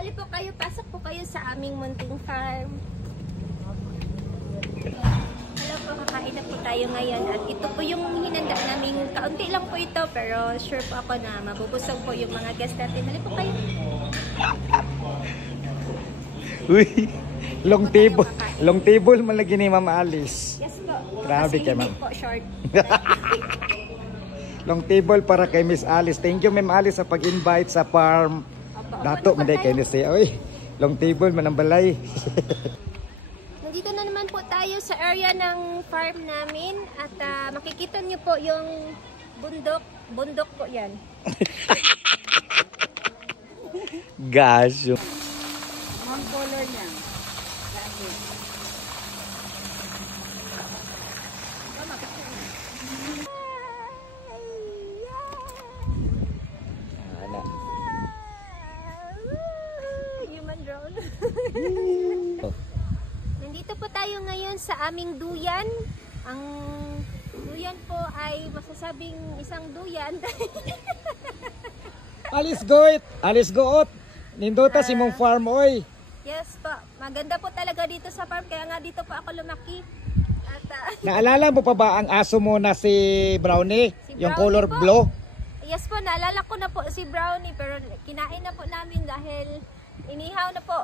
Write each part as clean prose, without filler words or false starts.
Hali po kayo, pasok po kayo sa aming munting farm. Hello po, kakain na po tayo ngayon. At ito po yung hinanda namin. Kaunti lang po ito, pero sure po ako na mabubusog po yung mga guests natin. Hali po kayo. Uy, long table man lagi ni Ma'am Alice. Yes po. Grabe kasi kay hindi Ma'am. po short. Long table para kay Miss Alice. Thank you Ma'am Alice sa pag-invite sa farm. Opo. Dato man day kay ni siya. Uy, long table man ang balay. Nandito na naman po tayo sa area ng farm namin. At makikita niyo po yung bundok. Bundok po yan. Gosh. Ang color niya. Langit. Ana. Human drone. Nandito po tayo ngayon sa aming duyan. Ang duyan po ay masasabing isang duyan. Alice goit, Alice goot. Nindota si mong farm oy. Yes po. Maganda po talaga dito sa farm. Kaya nga dito po ako lumaki. At Naalala mo pa ba ang aso mo na si Brownie? Si Yung Brownie color po. blue? yes po, naalala ko na po si Brownie. Pero kinain na po namin dahil inihaw na po.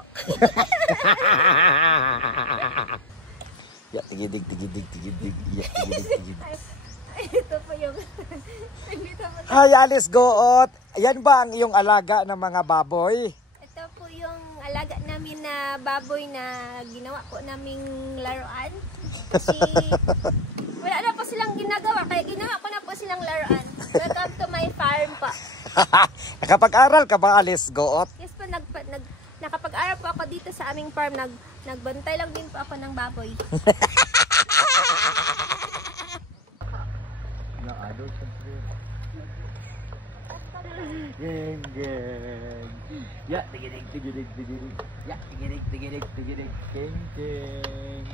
Ya, tigidig. Ya, tigidig. Ito po yung... Dito po. Hi Alice goot. Yan ba ang iyong alaga ng mga baboy? Ito po yung alaga namin na baboy na ginawa po naming laruan. Kasi wala na po silang ginagawa, kaya ginawa ko na po silang laruan. Welcome to my farm pa. Nakapag-aral ka ba Alice goot? Yes po, nakapag-aral po ako dito sa aming farm. Nagbantay lang din po ako ng baboy. Geng. Ya, tigidig. Ya, tigidig. Geng.